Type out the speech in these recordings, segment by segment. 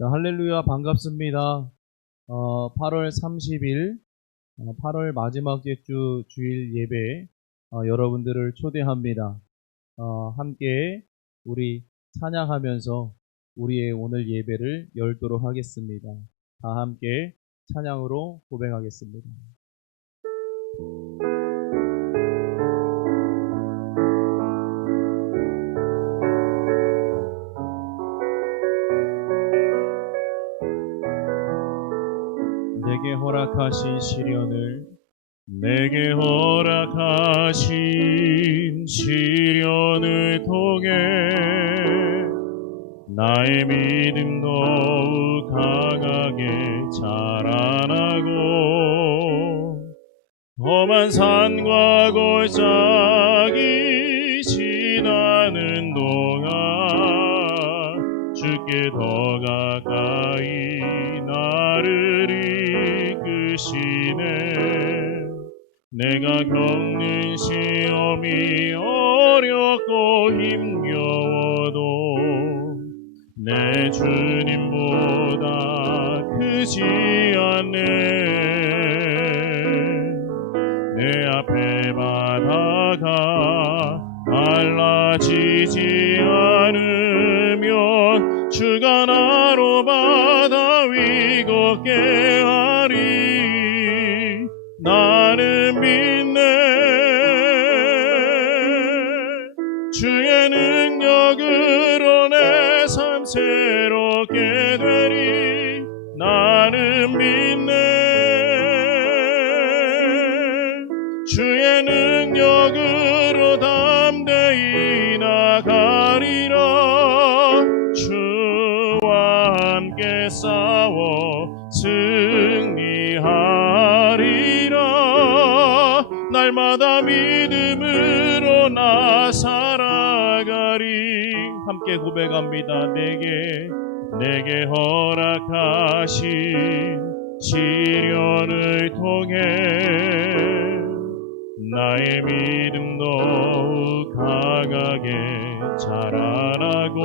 자, 할렐루야, 반갑습니다. 8월 30일, 8월 마지막 주 주일 예배, 여러분들을 초대합니다. 함께 우리 찬양하면서 우리의 오늘 예배를 열도록 하겠습니다. 다 함께 찬양으로 고백하겠습니다. 내게 허락하신 시련을 통해 나의 믿음 더욱 강하게 자라나고 험한 산과 골짜기 지나는 동안 주께 더 가까이 나를 이끄시네. 내가 겪는 시험이 어렵고 힘겨워도 내 주님보다 크지 않네. 내 앞에 바다가 말라지지 않으면 주가 나로 바다 위 걷게 하리. 나는 믿네. 주의 능력으로 내 삶 새롭게 되리. 나는 믿네. 주의 능력으로 담대히 나가리라. 주와 함께 싸워 승리하리라. 날마다 믿음으로 나 살아가리. 함께 고백합니다. 내게 허락하신 시련을 통해 나의 믿음 더욱 강하게 자라나고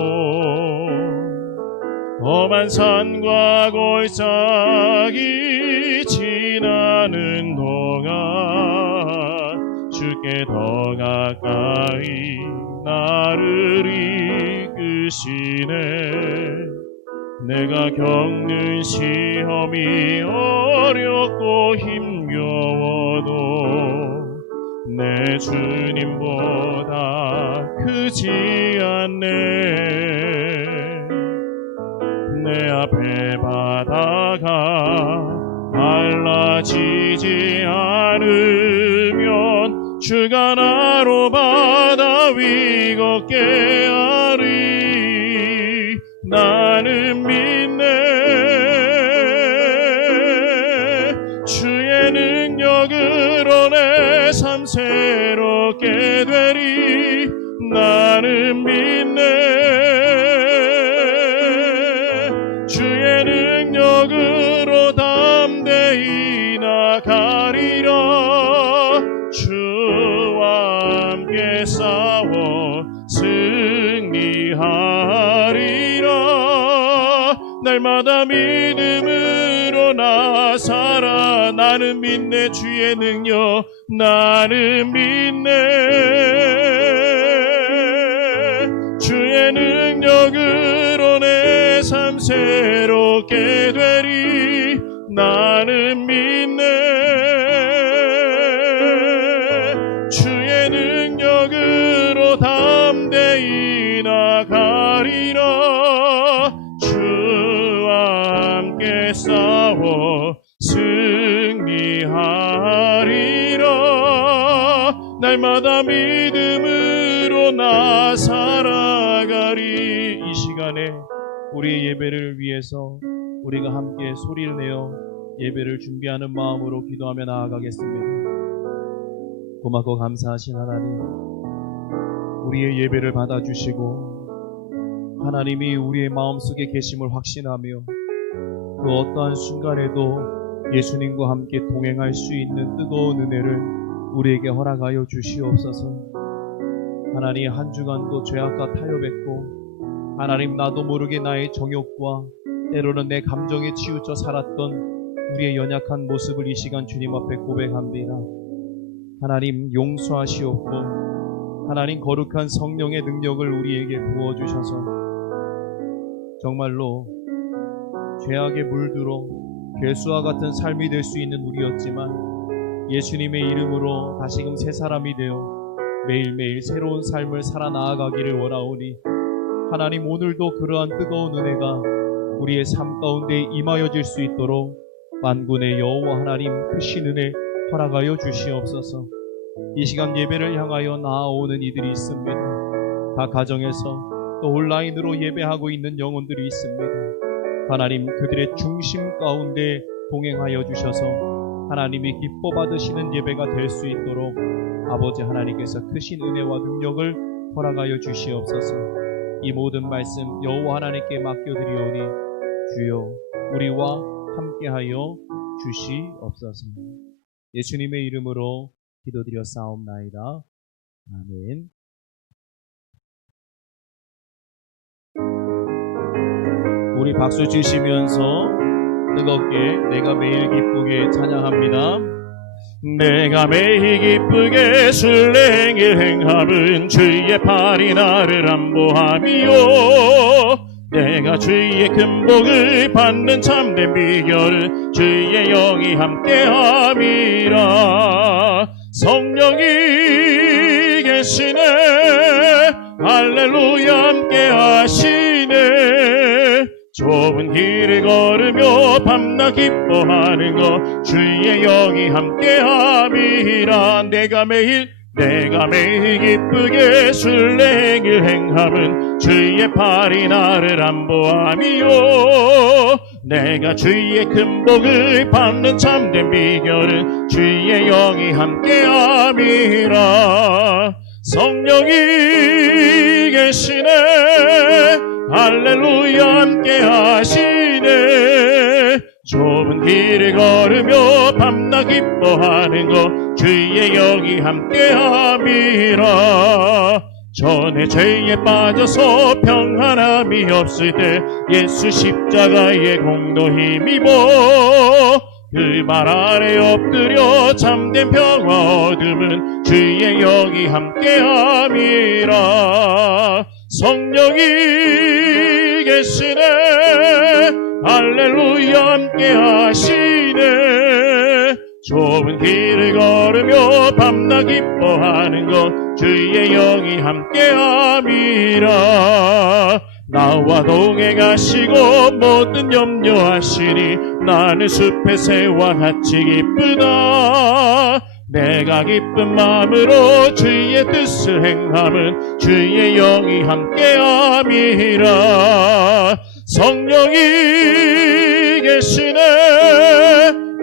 험한 산과 골짜기 지나는 동안 주께 더 가까이 나를 이끄시네. 내가 겪는 시험이 어렵고 힘겨워도 내 주님보다 크지 않네. 내 앞에 바다가 말라지지 않으면 주가 나로 바다 위 걷게 하리. 나는 믿네. 주의 능력으로 내 삶 새롭게 되리. 나는 믿네. 주의 능력으로 담대히 나가리라. 주와 함께 싸워 승리하리라. 날마다 믿음으로 나 살아. 나는 믿네. 주의 능력 나는 믿네. 주의 능력으로 내 삶 새롭게 되리. 나는 믿네. 주의 능력으로 담대히 나가리라. 주와 함께 싸워 승리하리라. 날마다 믿음으로 나 살아가리. 이 시간에 우리의 예배를 위해서 우리가 함께 소리를 내어 예배를 준비하는 마음으로 기도하며 나아가겠습니다. 고맙고 감사하신 하나님, 우리의 예배를 받아주시고 하나님이 우리의 마음속에 계심을 확신하며 그 어떠한 순간에도 예수님과 함께 동행할 수 있는 뜨거운 은혜를 우리에게 허락하여 주시옵소서. 하나님, 한 주간도 죄악과 타협했고 하나님, 나도 모르게 나의 정욕과 때로는 내 감정에 치우쳐 살았던 우리의 연약한 모습을 이 시간 주님 앞에 고백합니다. 하나님 용서하시옵고 하나님 거룩한 성령의 능력을 우리에게 부어주셔서 정말로 죄악에 물들어 괴수와 같은 삶이 될 수 있는 우리였지만 예수님의 이름으로 다시금 새 사람이 되어 매일매일 새로운 삶을 살아나아가기를 원하오니 하나님 오늘도 그러한 뜨거운 은혜가 우리의 삶 가운데 임하여질 수 있도록 만군의 여호와 하나님 크신 은혜 허락하여 주시옵소서. 이 시간 예배를 향하여 나아오는 이들이 있습니다. 각 가정에서 또 온라인으로 예배하고 있는 영혼들이 있습니다. 하나님 그들의 중심 가운데 동행하여 주셔서 하나님이 기뻐 받으시는 예배가 될 수 있도록 아버지 하나님께서 크신 은혜와 능력을 허락하여 주시옵소서. 이 모든 말씀 여호와 하나님께 맡겨드리오니 주여 우리와 함께하여 주시옵소서. 예수님의 이름으로 기도드려 싸움나이다. 아멘. 우리 박수 치시면서 뜨겁게 내가 매일 기쁘게 찬양합니다. 내가 매일 기쁘게 순례길 행함은 주의 팔이 나를 안보함이요 내가 주의 큰 복을 받는 참된 비결 주의 영이 함께함이라. 성령이 계시네 할렐루야 함께하시네. 좁은 길을 걸으며 밤낮 기뻐하는 것 주의 영이 함께함이라. 내가 매일 기쁘게 순례길 행함은 주의 팔이 나를 안보함이요 내가 주의 큰 복을 받는 참된 비결은 주의 영이 함께함이라. 성령이 계시네 할렐루야 함께하시네. 좁은 길을 걸으며 밤낮 기뻐하는 것 주의 영이 함께함이라. 전에 죄에 빠져서 평안함이 없을 때 예수 십자가의 공로 힘입어 그 발 아래 엎드려 참된 평화 얻음은 주의 영이 함께함이라. 성령이 계시네 할렐루야 함께하시네. 좁은 길을 걸으며 밤낮 기뻐하는 것 주의 영이 함께함이라. 나와 동행하시고 모든 염려하시니 나는 숲의 새와 같이 기쁘다. 내가 기쁜 마음으로 주의 뜻을 행함은 주의 영이 함께함이라. 성령이 계시네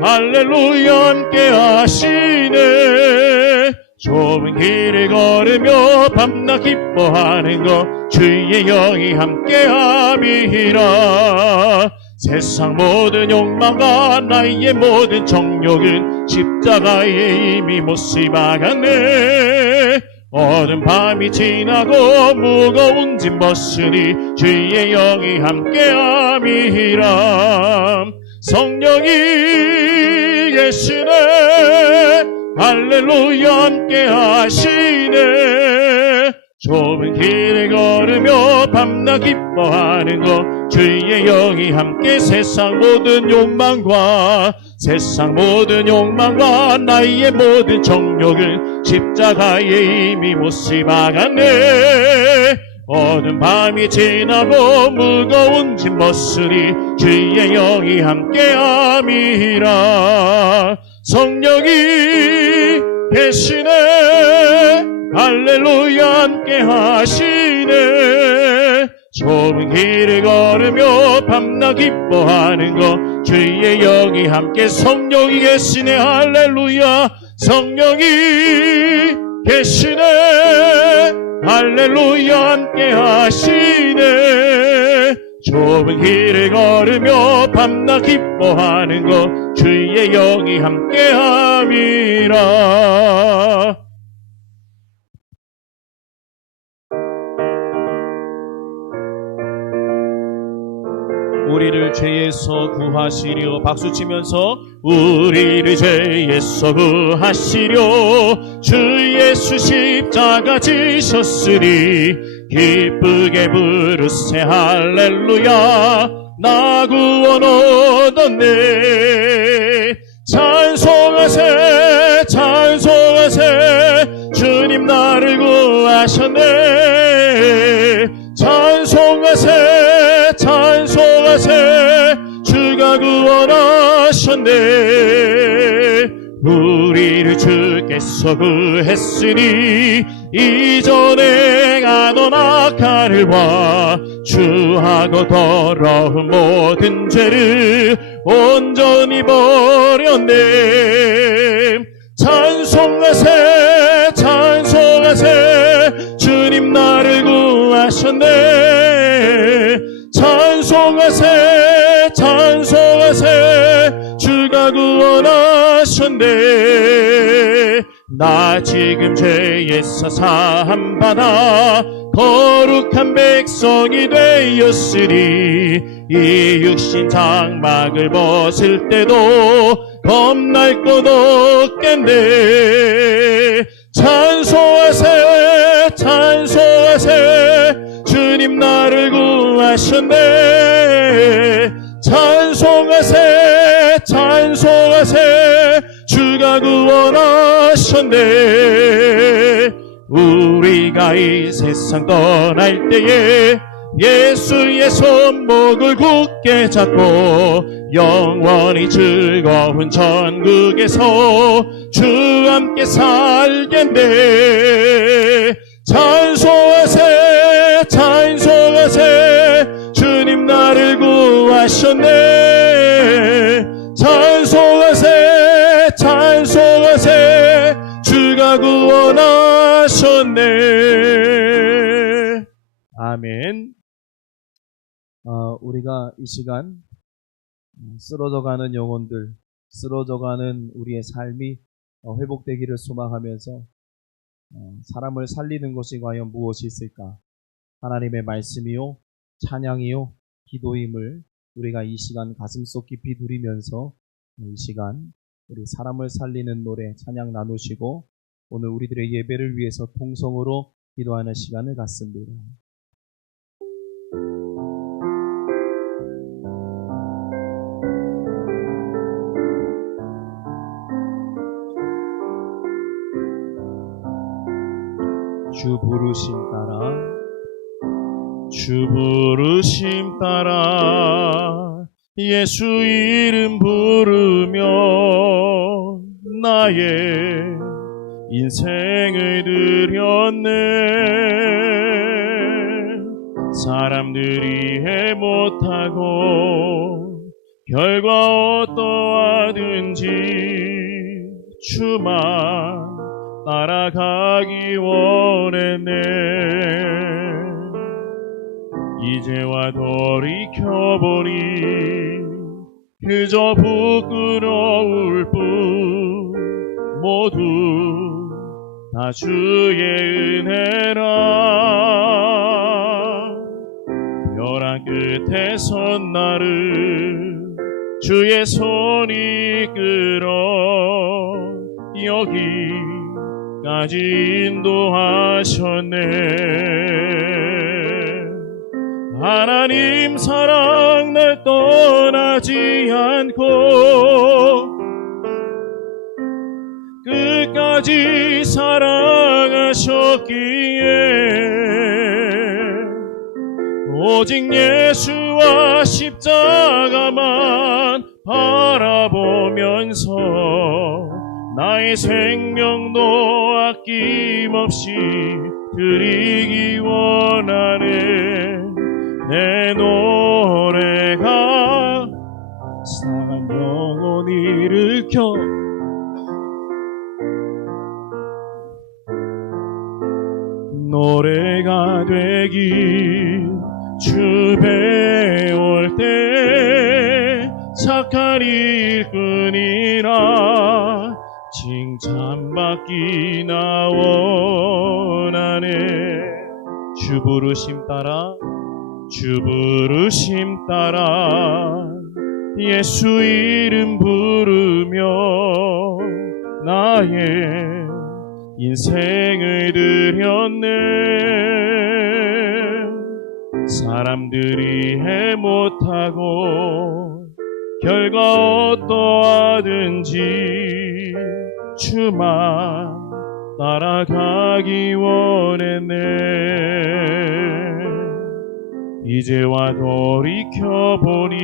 할렐루야 함께하시네. 좁은 길을 걸으며 밤낮 기뻐하는 것 주의 영이 함께함이라. 세상 모든 욕망과 나의 모든 정욕은 십자가에 이미 못이 박았네. 어두운 밤이 지나고 무거운 짐 벗으니 주의 영이 함께함이라. 성령이 계시네 할렐루야 함께하시네. 좁은 길을 걸으며 밤낮 기뻐하는 것 주의 영이 함께. 세상 모든 욕망과 나의 모든 정욕은 십자가에 이미 못이 박았네. 어두운 밤이 지나고 무거운 짐 벗으니 주의 영이 함께함이라. 성령이 계시네 할렐루야 함께하시네. 좁은 길을 걸으며 밤낮 기뻐하는 것 주의 영이 함께. 성령이 계시네 할렐루야. 성령이 계시네 할렐루야 함께하시네. 좁은 길을 걸으며 밤낮 기뻐하는 것 주의 영이 함께함이라. 우리를 죄에서 구하시려. 박수치면서 우리를 죄에서 구하시려 주 예수 십자가 지셨으니 기쁘게 부르세 할렐루야. 나 구원 얻었네. 찬송하세 찬송하세 주님 나를 구하셨네. 찬송하세 찬송하세 주가 구원하셨네. 우리를 주께서 구했으니 이전에 가던 악한 과 주하고 더러운 모든 죄를 온전히 버렸네. 찬송하세 찬송하세 주님 나를 구하셨네. 찬송하세 찬송하세 주가 구원하셨네. 나 지금 죄에서 사함받아 거룩한 백성이 되었으니 이 육신 장막을 벗을 때도 겁날 것 없겠네. 찬송하세 찬송하세 주님 나를 구하셨네. 찬송하세 찬송하세 주가 구원하셨네. 우리가 이 세상 떠날 때에 예수의 손목을 굳게 잡고 영원히 즐거운 천국에서 주 함께 살겠네. 찬송하세 찬송하세 주님 나를 구하셨네. 찬송하세 찬송하세 주가 구원하셨네. 아멘. 우리가 이 시간 쓰러져가는 영혼들, 쓰러져가는 우리의 삶이 회복되기를 소망하면서 사람을 살리는 것이 과연 무엇이 있을까? 하나님의 말씀이요, 찬양이요, 기도임을 우리가 이 시간 가슴속 깊이 누리면서 이 시간 우리 사람을 살리는 노래 찬양 나누시고 오늘 우리들의 예배를 위해서 통성으로 기도하는 시간을 갖습니다. 주 부르심 따라 주 부르심 따라 예수 이름 부르며 나의 인생을 드렸네. 사람들이 해 못하고 결과 어떠하든지 주만 따라가기 원했네. 이제와 돌이켜보니 그저 부끄러울 뿐 모두 다 주의 은혜라. 벼랑 끝에 선 나를 주의 손이 끌어 여기까지 인도하셨네. 하나님 사랑 날 떠나지 않고 끝까지 사랑하셨기에 오직 예수와 십자가만 바라보면서 나의 생명도 아낌없이 드리기 원하네. 내 노래가 상한 영혼 일으켜 노래가 되기. 주 배울 때 착한 일꾼이라 칭찬받기나 원하네. 주 부르심 따라 주 부르심 따라 예수 이름 부르며 나의 인생을 드렸네. 사람들이 해 못하고 결과 어떠하든지 주만 따라가기 원했네. 이제와 돌이켜보니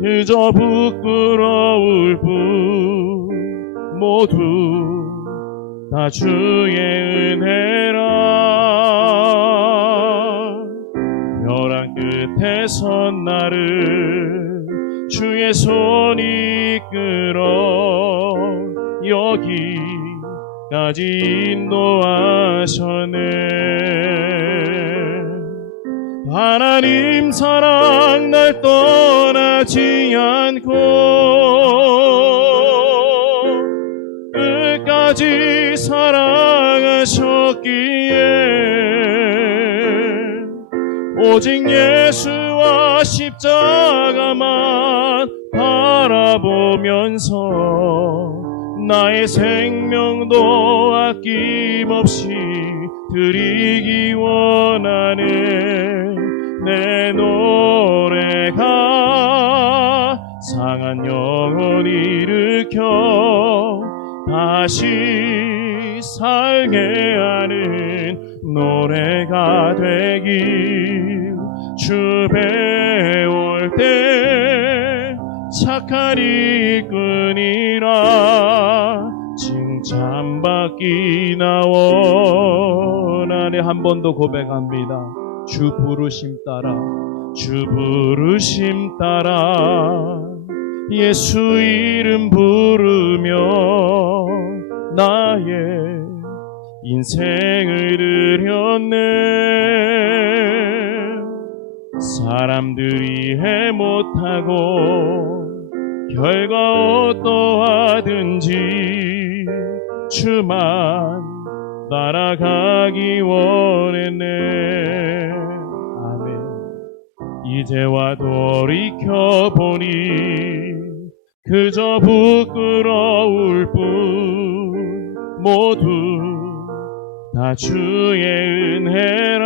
그저 부끄러울 뿐 모두 다 주의 은혜라. 벼랑 끝에 선 나를 주의 손이 이끌어 여기까지 인도하셨네. 하나님 사랑 날 떠나지 않고 끝까지 사랑하셨기에 오직 예수와 십자가만 바라보면서 나의 생명도 아낌없이 드리기 원하네. 내 노래가 상한 영혼 일으켜 다시 살게 하는 노래가 되길. 주 배울 때 착한 일꾼이라 칭찬받기나 원하네. 한 번 더 고백합니다. 주 부르심 따라 주 부르심 따라 예수 이름 부르며 나의 인생을 드렸네. 사람들이 해 못하고 결과 어떠하든지 주만 따라가기 원했네. 아멘. 이제와 돌이켜보니 그저 부끄러울 뿐 모두 다 주의 은혜라.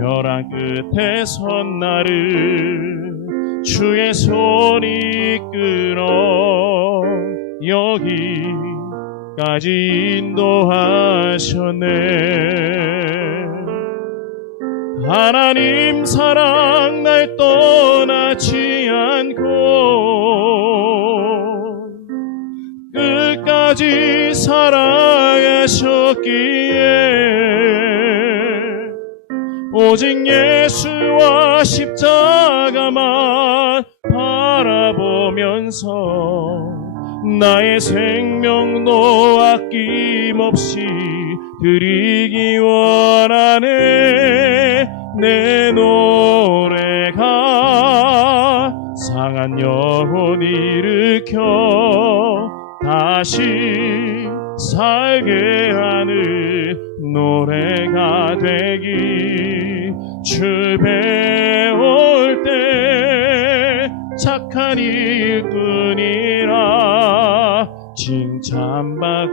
벼랑 끝에 선 나를 주의 손이 이끌어 여기까지 인도하셨네. 하나님 사랑 날 떠나지 않고 끝까지 사랑하셨기에 오직 예수와 십자가만 바라보면서 나의 생명도 아낌없이 드리기 원하네. 내 노래가 상한 영혼 일으켜 다시 살게 하는 노래가 되기. 주 배울 때 착한 일꾼이라 칭찬받기나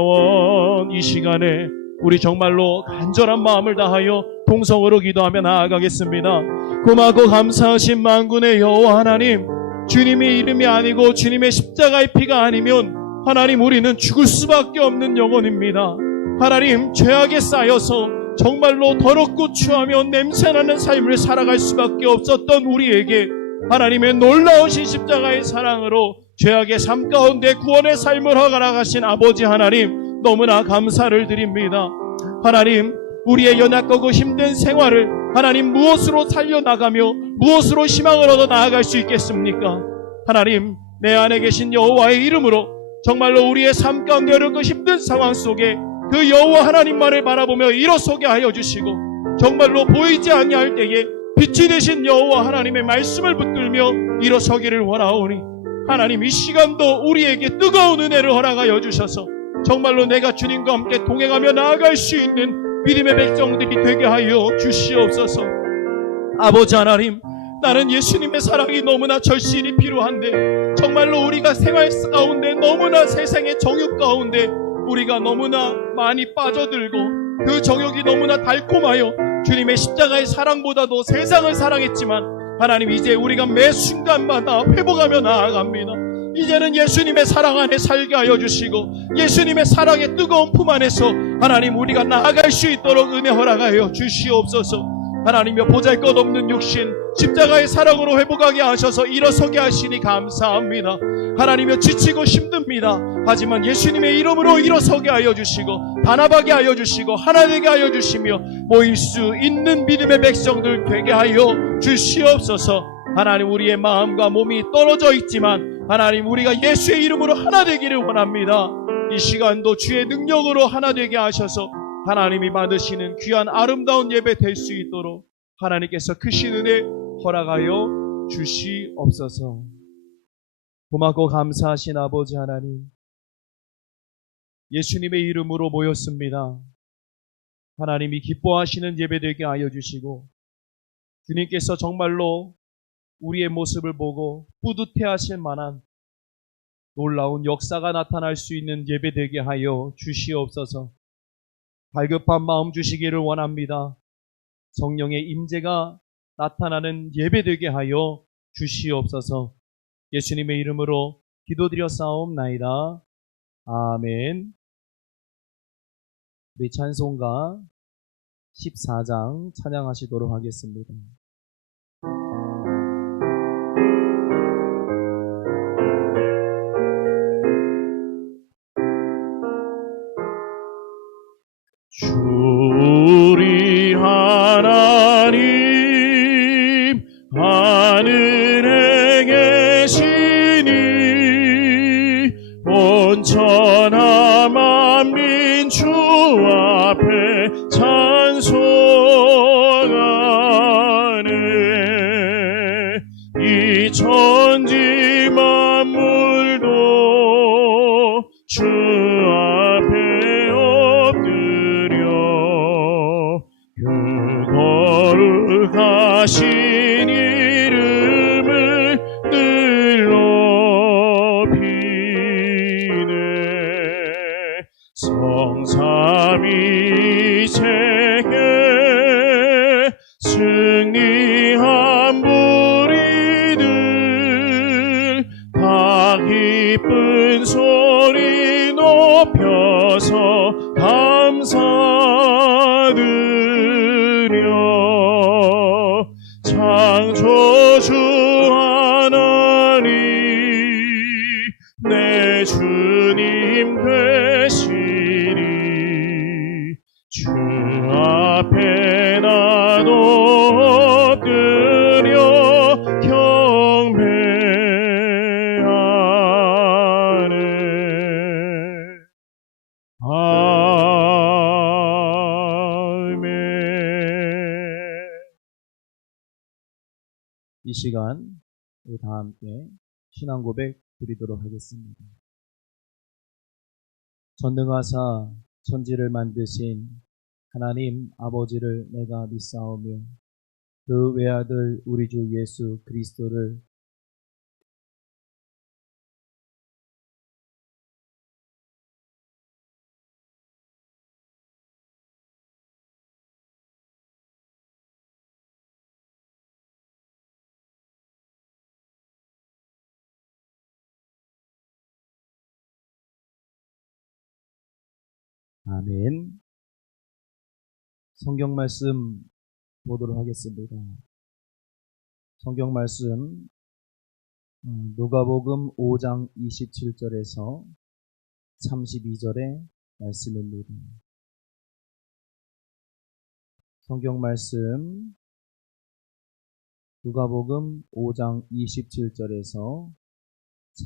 원. 이 시간에 우리 정말로 간절한 마음을 다하여 통성으로 기도하며 나아가겠습니다. 고맙고 감사하신 만군의 여호와 하나님, 주님의 이름이 아니고 주님의 십자가의 피가 아니면 하나님 우리는 죽을 수밖에 없는 영혼입니다. 하나님, 죄악에 쌓여서 정말로 더럽고 추하며 냄새나는 삶을 살아갈 수밖에 없었던 우리에게 하나님의 놀라우신 십자가의 사랑으로 죄악의 삶 가운데 구원의 삶을 허락하신 아버지 하나님, 너무나 감사를 드립니다. 하나님, 우리의 연약하고 힘든 생활을 하나님 무엇으로 살려나가며 무엇으로 희망을 얻어 나아갈 수 있겠습니까? 하나님, 내 안에 계신 여호와의 이름으로 정말로 우리의 삶 가운데 어렵고 힘든 상황 속에 그 여호와 하나님만을 바라보며 일어서게 하여 주시고, 정말로 보이지 아니할 때에 빛이 되신 여호와 하나님의 말씀을 붙들며 일어서기를 원하오니, 하나님 이 시간도 우리에게 뜨거운 은혜를 허락하여 주셔서 정말로 내가 주님과 함께 동행하며 나아갈 수 있는 믿음의 백성들이 되게 하여 주시옵소서. 아버지 하나님, 나는 예수님의 사랑이 너무나 절실히 필요한데 정말로 우리가 생활 가운데 너무나 세상의 정욕 가운데 우리가 너무나 많이 빠져들고 그 정욕이 너무나 달콤하여 주님의 십자가의 사랑보다도 세상을 사랑했지만 하나님, 이제 우리가 매 순간마다 회복하며 나아갑니다. 이제는 예수님의 사랑 안에 살게 하여 주시고 예수님의 사랑의 뜨거운 품 안에서 하나님 우리가 나아갈 수 있도록 은혜 허락하여 주시옵소서. 하나님여, 보잘것없는 육신 십자가의 사랑으로 회복하게 하셔서 일어서게 하시니 감사합니다. 하나님여, 지치고 힘듭니다. 하지만 예수님의 이름으로 일어서게 하여 주시고 단합하게 하여 주시고 하나 되게 하여 주시며 모일 수 있는 믿음의 백성들 되게 하여 주시옵소서. 하나님, 우리의 마음과 몸이 떨어져 있지만 하나님, 우리가 예수의 이름으로 하나 되기를 원합니다. 이 시간도 주의 능력으로 하나 되게 하셔서 하나님이 받으시는 귀한 아름다운 예배 될 수 있도록 하나님께서 크신 은혜 허락하여 주시옵소서. 고맙고 감사하신 아버지 하나님, 예수님의 이름으로 모였습니다. 하나님이 기뻐하시는 예배 되게 하여 주시고 주님께서 정말로 우리의 모습을 보고 뿌듯해 하실 만한 놀라운 역사가 나타날 수 있는 예배 되게 하여 주시옵소서. 갈급한 마음 주시기를 원합니다. 성령의 임재가 나타나는 예배 되게 하여 주시옵소서. 예수님의 이름으로 기도드렸사옵나이다. 아멘. 우리 찬송가 14장 찬양하시도록 하겠습니다. 우리 하나님 하늘에 계시니 온천하 만민 주 앞에 찬송하네. 이 천지 만물도 주 앞에 그 거룩하신 이름을 늘 높이네. 성삼위체계 승리한 무리들 다 기쁜 소리 높여서 감사드려. 창조주 하나님 내 주님 되시니 주 앞에 나도 엎드려 경배하네. 이 시간 우리 다 함께 신앙 고백 드리도록 하겠습니다. 전능하사 천지를 만드신 하나님 아버지를 내가 믿사오며 그 외아들 우리 주 예수 그리스도를 아멘. 성경 말씀 보도록 하겠습니다. 성경 말씀 누가복음 5장 27절에서 32절의 말씀입니다. 성경 말씀 누가복음 5장 27절에서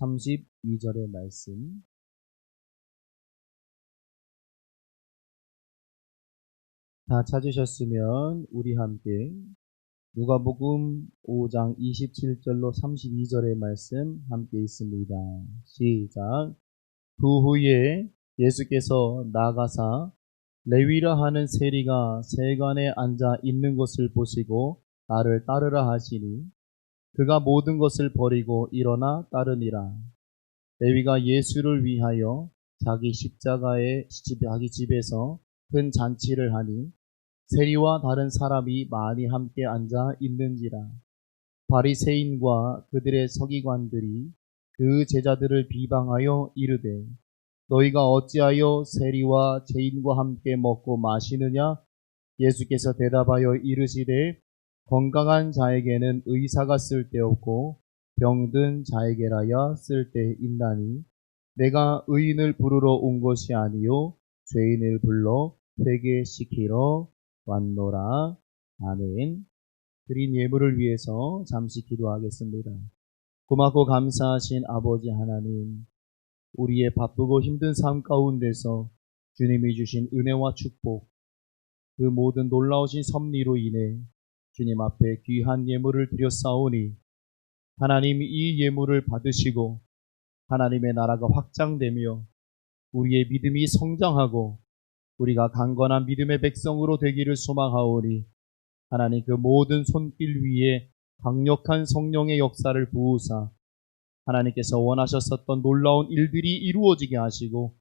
32절의 말씀. 다 찾으셨으면 우리 함께 누가복음 5장 27절로 32절의 말씀 함께 있습니다. 시작. 그 후에 예수께서 나가사 레위라 하는 세리가 세관에 앉아 있는 것을 보시고 나를 따르라 하시니 그가 모든 것을 버리고 일어나 따르니라. 레위가 예수를 위하여 자기 자기 집에서 큰 잔치를 하니 세리와 다른 사람이 많이 함께 앉아 있는지라. 바리새인과 그들의 서기관들이 그 제자들을 비방하여 이르되 너희가 어찌하여 세리와 죄인과 함께 먹고 마시느냐? 예수께서 대답하여 이르시되 건강한 자에게는 의사가 쓸데없고 병든 자에게라야 쓸데있나니 내가 의인을 부르러 온 것이 아니요 죄인을 불러 회개시키러 왔노라. 아멘. 드린 예물을 위해서 잠시 기도하겠습니다. 고맙고 감사하신 아버지 하나님, 우리의 바쁘고 힘든 삶 가운데서 주님이 주신 은혜와 축복, 그 모든 놀라우신 섭리로 인해 주님 앞에 귀한 예물을 드렸사오니 하나님 이 예물을 받으시고 하나님의 나라가 확장되며 우리의 믿음이 성장하고 우리가 강건한 믿음의 백성으로 되기를 소망하오니 하나님 그 모든 손길 위에 강력한 성령의 역사를 부으사 하나님께서 원하셨었던 놀라운 일들이 이루어지게 하시고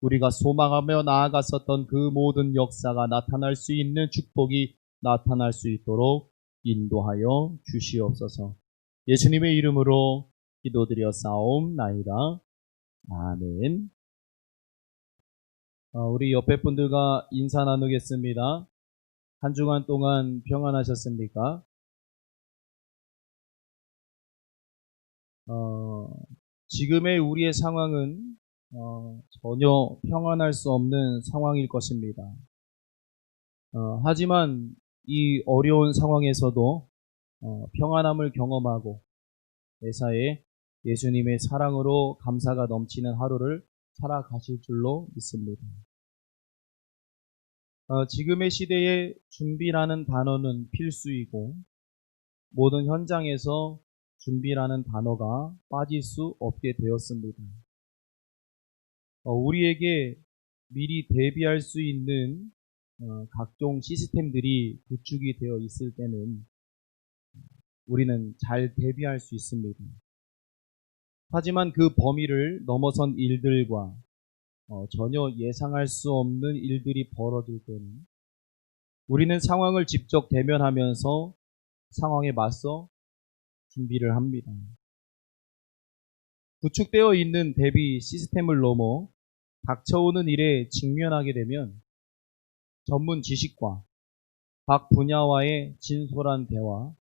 우리가 소망하며 나아갔었던 그 모든 역사가 나타날 수 있는 축복이 나타날 수 있도록 인도하여 주시옵소서. 예수님의 이름으로 기도드렸사옵나이다. 아멘. 우리 옆에 분들과 인사 나누겠습니다. 한 주간 동안 평안하셨습니까? 지금의 우리의 상황은 전혀 평안할 수 없는 상황일 것입니다. 하지만 이 어려운 상황에서도 평안함을 경험하고 매사에 예수님의 사랑으로 감사가 넘치는 하루를 살아가실 줄로 믿습니다. 지금의 시대에 준비라는 단어는 필수이고 모든 현장에서 준비라는 단어가 빠질 수 없게 되었습니다. 우리에게 미리 대비할 수 있는 각종 시스템들이 구축이 되어 있을 때는 우리는 잘 대비할 수 있습니다. 하지만 그 범위를 넘어선 일들과 전혀 예상할 수 없는 일들이 벌어질 때는 우리는 상황을 직접 대면하면서 상황에 맞서 준비를 합니다. 구축되어 있는 대비 시스템을 넘어 닥쳐오는 일에 직면하게 되면 전문 지식과 각 분야와의 진솔한 대화,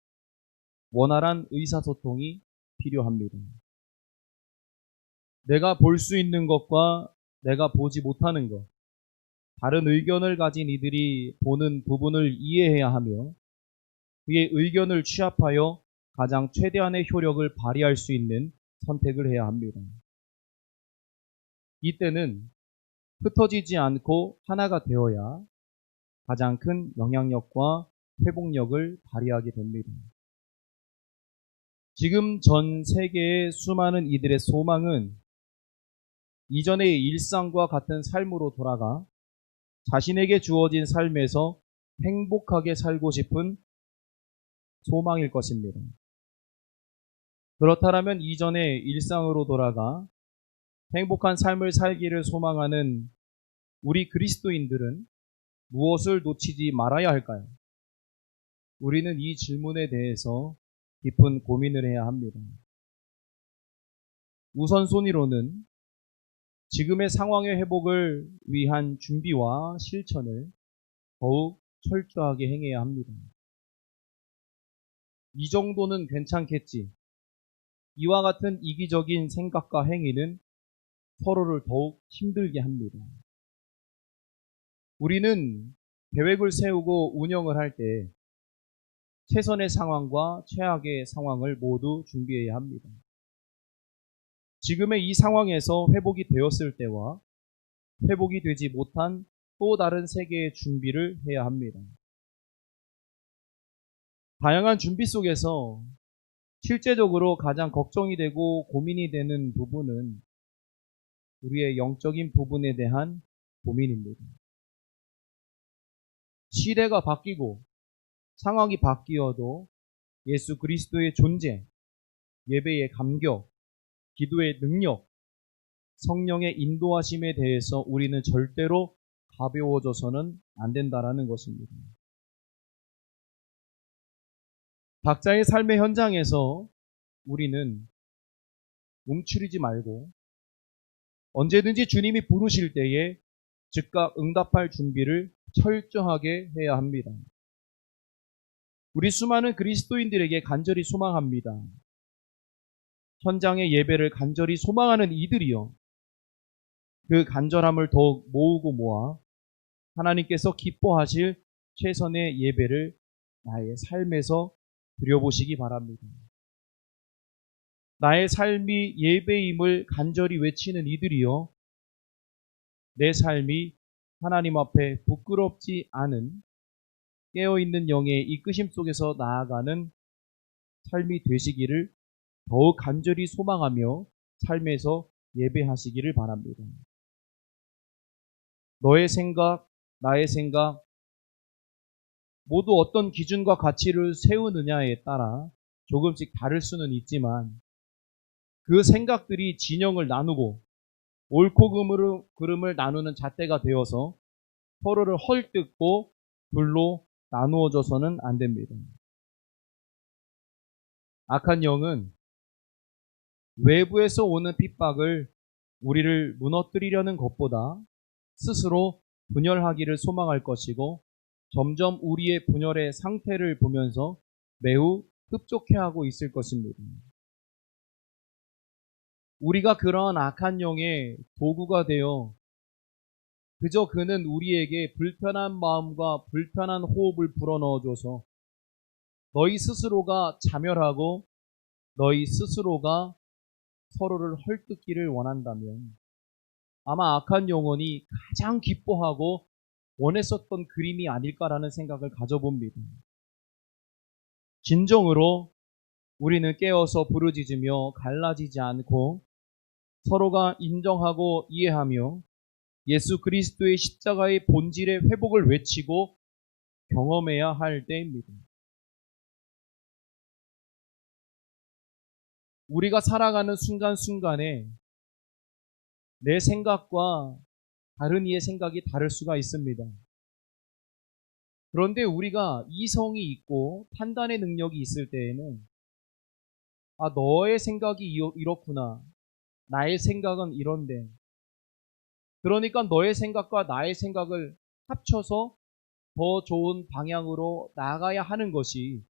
원활한 의사소통이 필요합니다. 내가 볼 수 있는 것과 내가 보지 못하는 것, 다른 의견을 가진 이들이 보는 부분을 이해해야 하며 그의 의견을 취합하여 가장 최대한의 효력을 발휘할 수 있는 선택을 해야 합니다. 이때는 흩어지지 않고 하나가 되어야 가장 큰 영향력과 회복력을 발휘하게 됩니다. 지금 전 세계의 수많은 이들의 소망은 이전의 일상과 같은 삶으로 돌아가 자신에게 주어진 삶에서 행복하게 살고 싶은 소망일 것입니다. 그렇다면 이전의 일상으로 돌아가 행복한 삶을 살기를 소망하는 우리 그리스도인들은 무엇을 놓치지 말아야 할까요? 우리는 이 질문에 대해서 깊은 고민을 해야 합니다. 우선순위로는 지금의 상황의 회복을 위한 준비와 실천을 더욱 철저하게 행해야 합니다. 이 정도는 괜찮겠지. 이와 같은 이기적인 생각과 행위는 서로를 더욱 힘들게 합니다. 우리는 계획을 세우고 운영을 할 때 최선의 상황과 최악의 상황을 모두 준비해야 합니다. 지금의 이 상황에서 회복이 되었을 때와 회복이 되지 못한 또 다른 세계의 준비를 해야 합니다. 다양한 준비 속에서 실제적으로 가장 걱정이 되고 고민이 되는 부분은 우리의 영적인 부분에 대한 고민입니다. 시대가 바뀌고 상황이 바뀌어도 예수 그리스도의 존재, 예배의 감격, 기도의 능력, 성령의 인도하심에 대해서 우리는 절대로 가벼워져서는 안 된다라는 것입니다. 각자의 삶의 현장에서 우리는 움츠리지 말고 언제든지 주님이 부르실 때에 즉각 응답할 준비를 철저하게 해야 합니다. 우리 수많은 그리스도인들에게 간절히 소망합니다. 현장의 예배를 간절히 소망하는 이들이요, 그 간절함을 더욱 모으고 모아 하나님께서 기뻐하실 최선의 예배를 나의 삶에서 드려보시기 바랍니다. 나의 삶이 예배임을 간절히 외치는 이들이요, 내 삶이 하나님 앞에 부끄럽지 않은 깨어있는 영의 이끄심 속에서 나아가는 삶이 되시기를 더욱 간절히 소망하며 삶에서 예배하시기를 바랍니다. 너의 생각, 나의 생각 모두 어떤 기준과 가치를 세우느냐에 따라 조금씩 다를 수는 있지만 그 생각들이 진영을 나누고 옳고 그름을 나누는 잣대가 되어서 서로를 헐뜯고 둘로 나누어져서는 안 됩니다. 악한 영은 외부에서 오는 핍박을 우리를 무너뜨리려는 것보다 스스로 분열하기를 소망할 것이고 점점 우리의 분열의 상태를 보면서 매우 흡족해하고 있을 것입니다. 우리가 그러한 악한 영의 도구가 되어 그저 그는 우리에게 불편한 마음과 불편한 호흡을 불어넣어줘서 너희 스스로가 자멸하고 너희 스스로가 서로를 헐뜯기를 원한다면 아마 악한 영혼이 가장 기뻐하고 원했었던 그림이 아닐까라는 생각을 가져봅니다. 진정으로 우리는 깨어서 부르짖으며 갈라지지 않고 서로가 인정하고 이해하며 예수 그리스도의 십자가의 본질의 회복을 외치고 경험해야 할 때입니다. 우리가 살아가는 순간순간에 내 생각과 다른 이의 생각이 다를 수가 있습니다. 그런데 우리가 이성이 있고 판단의 능력이 있을 때에는 너의 생각이 이렇구나. 나의 생각은 이런데. 그러니까 너의 생각과 나의 생각을 합쳐서 더 좋은 방향으로 나아가야 하는 것이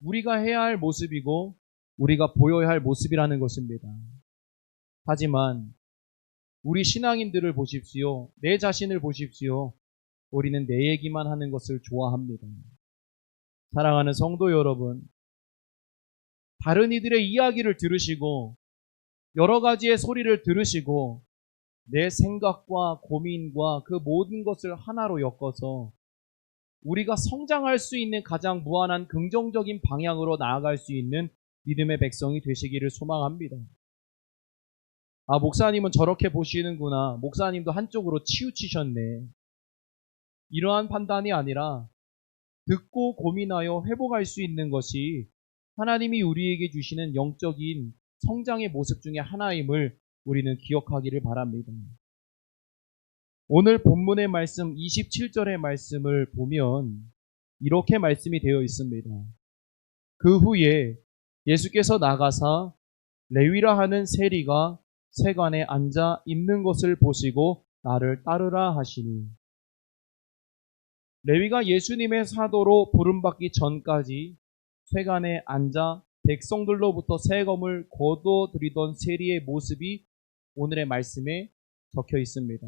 우리가 해야 할 모습이고 우리가 보여야 할 모습이라는 것입니다. 하지만 우리 신앙인들을 보십시오. 내 자신을 보십시오. 우리는 내 얘기만 하는 것을 좋아합니다. 사랑하는 성도 여러분, 다른 이들의 이야기를 들으시고 여러 가지의 소리를 들으시고 내 생각과 고민과 그 모든 것을 하나로 엮어서 우리가 성장할 수 있는 가장 무한한 긍정적인 방향으로 나아갈 수 있는 믿음의 백성이 되시기를 소망합니다. 목사님은 저렇게 보시는구나. 목사님도 한쪽으로 치우치셨네. 이러한 판단이 아니라 듣고 고민하여 회복할 수 있는 것이 하나님이 우리에게 주시는 영적인 성장의 모습 중에 하나임을 우리는 기억하기를 바랍니다. 오늘 본문의 말씀 27절의 말씀을 보면 이렇게 말씀이 되어 있습니다. 그 후에 예수께서 나가사 레위라 하는 세리가 세관에 앉아 있는 것을 보시고 나를 따르라 하시니, 레위가 예수님의 사도로 부름받기 전까지 세관에 앉아 백성들로부터 세금을 거둬들이던 세리의 모습이 오늘의 말씀에 적혀 있습니다.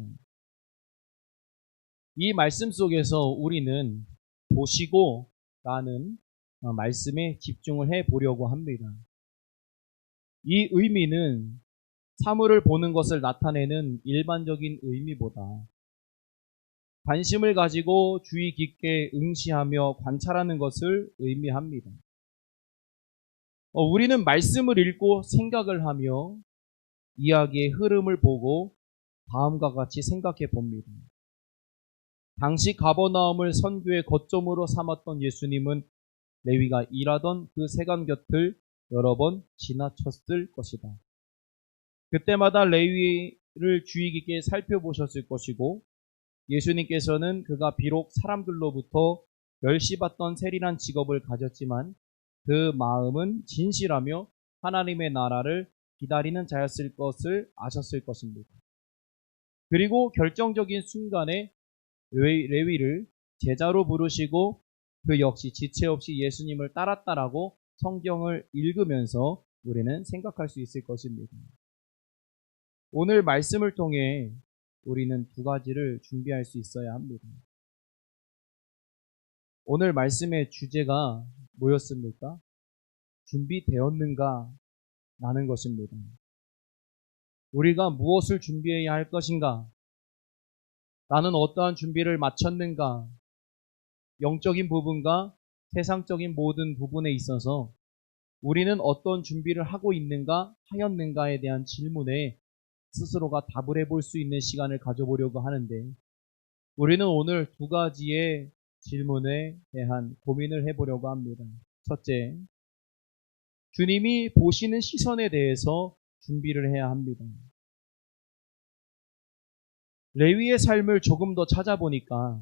이 말씀 속에서 우리는 보시고 라는 말씀에 집중을 해 보려고 합니다. 이 의미는 사물을 보는 것을 나타내는 일반적인 의미보다 관심을 가지고 주의 깊게 응시하며 관찰하는 것을 의미합니다. 우리는 말씀을 읽고 생각을 하며 이야기의 흐름을 보고 다음과 같이 생각해 봅니다. 당시 가버나움을 선교의 거점으로 삼았던 예수님은 레위가 일하던 그 세관 곁을 여러 번 지나쳤을 것이다. 그때마다 레위를 주의 깊게 살펴보셨을 것이고 예수님께서는 그가 비록 사람들로부터 멸시받던 세리란 직업을 가졌지만 그 마음은 진실하며 하나님의 나라를 기다리는 자였을 것을 아셨을 것입니다. 그리고 결정적인 순간에 레위를 제자로 부르시고 그 역시 지체 없이 예수님을 따랐다라고 성경을 읽으면서 우리는 생각할 수 있을 것입니다. 오늘 말씀을 통해 우리는 두 가지를 준비할 수 있어야 합니다. 오늘 말씀의 주제가 뭐였습니까? 준비되었는가? 라는 것입니다. 우리가 무엇을 준비해야 할 것인가? 나는 어떠한 준비를 마쳤는가? 영적인 부분과 세상적인 모든 부분에 있어서 우리는 어떤 준비를 하고 있는가 하였는가에 대한 질문에 스스로가 답을 해볼 수 있는 시간을 가져보려고 하는데 우리는 오늘 두 가지의 질문에 대한 고민을 해보려고 합니다. 첫째, 주님이 보시는 시선에 대해서 준비를 해야 합니다. 레위의 삶을 조금 더 찾아보니까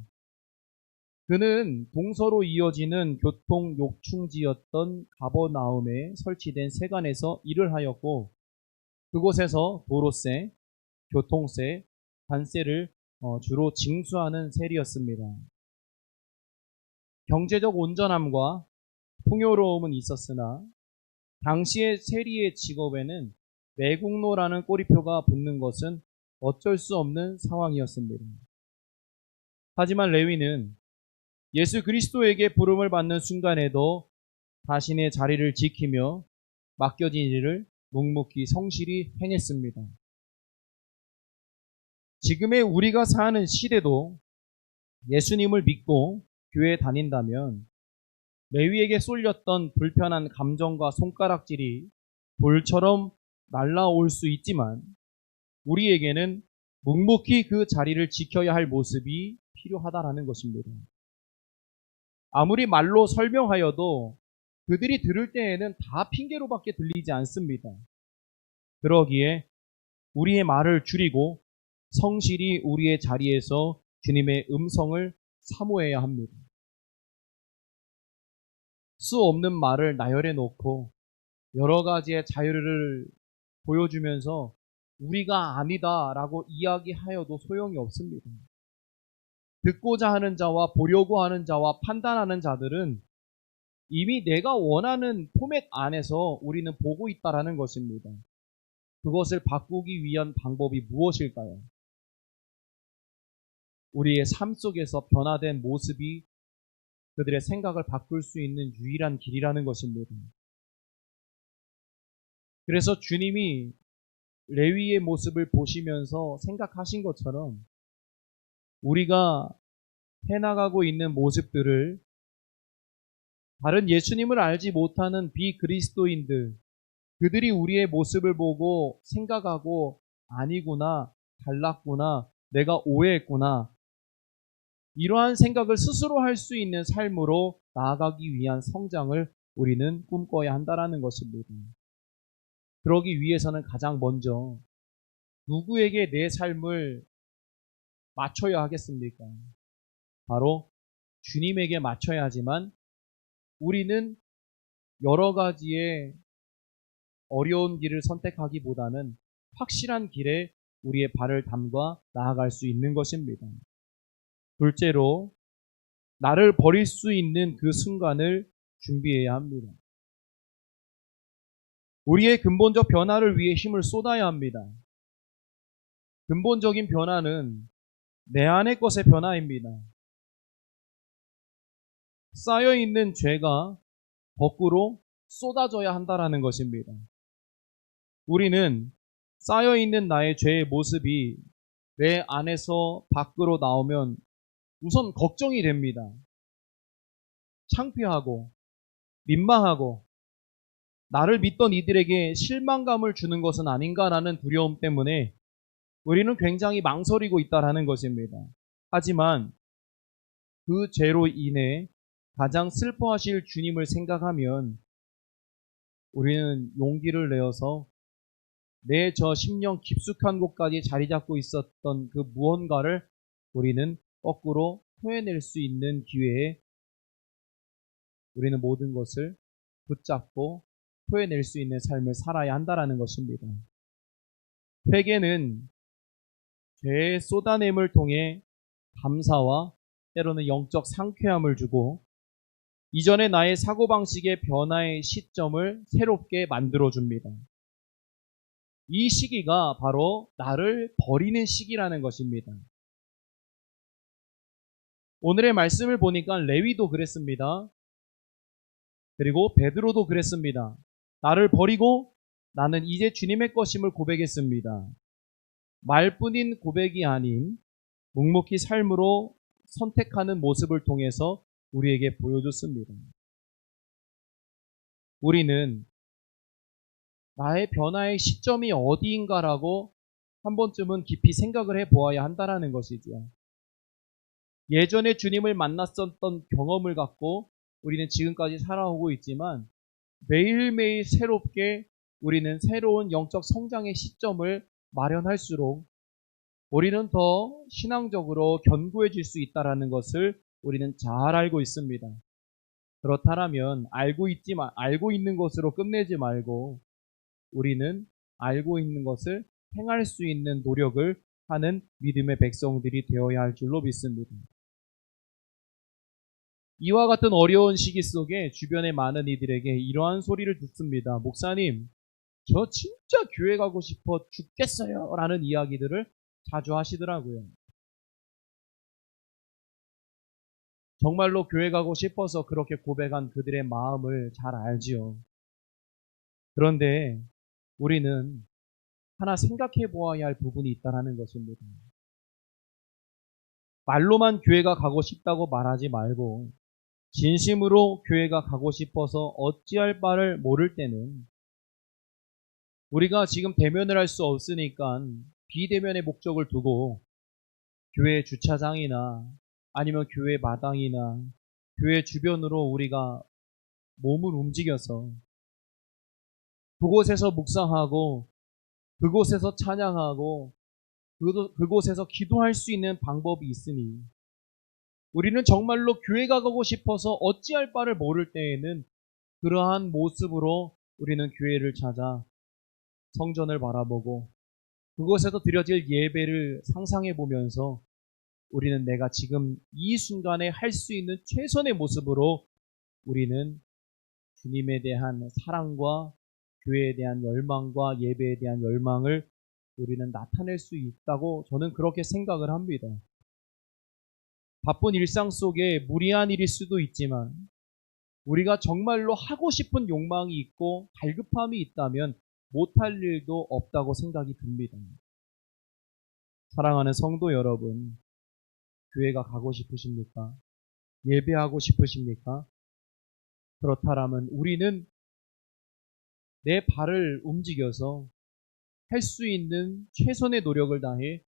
그는 동서로 이어지는 교통 요충지였던 가버나움에 설치된 세관에서 일을 하였고 그곳에서 도로세, 교통세, 관세를 주로 징수하는 세리였습니다. 경제적 온전함과 풍요로움은 있었으나 당시의 세리의 직업에는 매국노라는 꼬리표가 붙는 것은 어쩔 수 없는 상황이었습니다. 하지만 레위는 예수 그리스도에게 부름을 받는 순간에도 자신의 자리를 지키며 맡겨진 일을 묵묵히 성실히 행했습니다. 지금의 우리가 사는 시대도 예수님을 믿고 교회에 다닌다면 레위에게 쏠렸던 불편한 감정과 손가락질이 돌처럼 날라올 수 있지만 우리에게는 묵묵히 그 자리를 지켜야 할 모습이 필요하다라는 것입니다. 아무리 말로 설명하여도 그들이 들을 때에는 다 핑계로밖에 들리지 않습니다. 그러기에 우리의 말을 줄이고 성실히 우리의 자리에서 주님의 음성을 사모해야 합니다. 수 없는 말을 나열해 놓고 여러 가지의 자유를 보여주면서 우리가 아니다라고 이야기하여도 소용이 없습니다. 듣고자 하는 자와 보려고 하는 자와 판단하는 자들은 이미 내가 원하는 포맷 안에서 우리는 보고 있다라는 것입니다. 그것을 바꾸기 위한 방법이 무엇일까요? 우리의 삶 속에서 변화된 모습이 그들의 생각을 바꿀 수 있는 유일한 길이라는 것입니다. 그래서 주님이 레위의 모습을 보시면서 생각하신 것처럼 우리가 해나가고 있는 모습들을 다른 예수님을 알지 못하는 비그리스도인들, 그들이 우리의 모습을 보고 생각하고 아니구나, 달랐구나, 내가 오해했구나, 이러한 생각을 스스로 할 수 있는 삶으로 나아가기 위한 성장을 우리는 꿈꿔야 한다는 것입니다. 그러기 위해서는 가장 먼저 누구에게 내 삶을 맞춰야 하겠습니까? 바로 주님에게 맞춰야 하지만 우리는 여러 가지의 어려운 길을 선택하기보다는 확실한 길에 우리의 발을 담가 나아갈 수 있는 것입니다. 둘째로, 나를 버릴 수 있는 그 순간을 준비해야 합니다. 우리의 근본적 변화를 위해 힘을 쏟아야 합니다. 근본적인 변화는 내 안의 것의 변화입니다. 쌓여있는 죄가 거꾸로 쏟아져야 한다는 것입니다. 우리는 쌓여있는 나의 죄의 모습이 내 안에서 밖으로 나오면 우선 걱정이 됩니다. 창피하고 민망하고 나를 믿던 이들에게 실망감을 주는 것은 아닌가라는 두려움 때문에 우리는 굉장히 망설이고 있다는 것입니다. 하지만 그 죄로 인해 가장 슬퍼하실 주님을 생각하면 우리는 용기를 내어서 내 저 심령 깊숙한 곳까지 자리 잡고 있었던 그 무언가를 우리는 거꾸로 토해낼 수 있는 기회에 우리는 모든 것을 붙잡고 토해낼 수 있는 삶을 살아야 한다는 것입니다. 회개는 죄의 쏟아냄을 통해 감사와 때로는 영적 상쾌함을 주고 이전의 나의 사고방식의 변화의 시점을 새롭게 만들어줍니다. 이 시기가 바로 나를 버리는 시기라는 것입니다. 오늘의 말씀을 보니까 레위도 그랬습니다. 그리고 베드로도 그랬습니다. 나를 버리고 나는 이제 주님의 것임을 고백했습니다. 말뿐인 고백이 아닌 묵묵히 삶으로 선택하는 모습을 통해서 우리에게 보여줬습니다. 우리는 나의 변화의 시점이 어디인가라고 한 번쯤은 깊이 생각을 해보아야 한다는 것이죠. 예전에 주님을 만났었던 경험을 갖고 우리는 지금까지 살아오고 있지만 매일매일 새롭게 우리는 새로운 영적 성장의 시점을 마련할수록 우리는 더 신앙적으로 견고해질 수 있다는 것을 우리는 잘 알고 있습니다. 그렇다면 알고 있는 것으로 끝내지 말고 우리는 알고 있는 것을 행할 수 있는 노력을 하는 믿음의 백성들이 되어야 할 줄로 믿습니다. 이와 같은 어려운 시기 속에 주변의 많은 이들에게 이러한 소리를 듣습니다. 목사님, 저 진짜 교회 가고 싶어 죽겠어요 라는 이야기들을 자주 하시더라고요. 정말로 교회 가고 싶어서 그렇게 고백한 그들의 마음을 잘 알지요. 그런데 우리는 하나 생각해 보아야 할 부분이 있다는 것입니다. 말로만 교회가 가고 싶다고 말하지 말고 진심으로 교회가 가고 싶어서 어찌할 바를 모를 때는 우리가 지금 대면을 할 수 없으니까 비대면의 목적을 두고 교회 주차장이나 아니면 교회 마당이나 교회 주변으로 우리가 몸을 움직여서 그곳에서 묵상하고 그곳에서 찬양하고 그곳에서 기도할 수 있는 방법이 있으니 우리는 정말로 교회 가고 싶어서 어찌할 바를 모를 때에는 그러한 모습으로 우리는 교회를 찾아 성전을 바라보고 그곳에서 드려질 예배를 상상해 보면서 우리는 내가 지금 이 순간에 할 수 있는 최선의 모습으로 우리는 주님에 대한 사랑과 교회에 대한 열망과 예배에 대한 열망을 우리는 나타낼 수 있다고 저는 그렇게 생각을 합니다. 바쁜 일상 속에 무리한 일일 수도 있지만 우리가 정말로 하고 싶은 욕망이 있고 갈급함이 있다면 못할 일도 없다고 생각이 듭니다. 사랑하는 성도 여러분, 교회가 가고 싶으십니까? 예배하고 싶으십니까? 그렇다면 우리는 내 발을 움직여서 할 수 있는 최선의 노력을 다해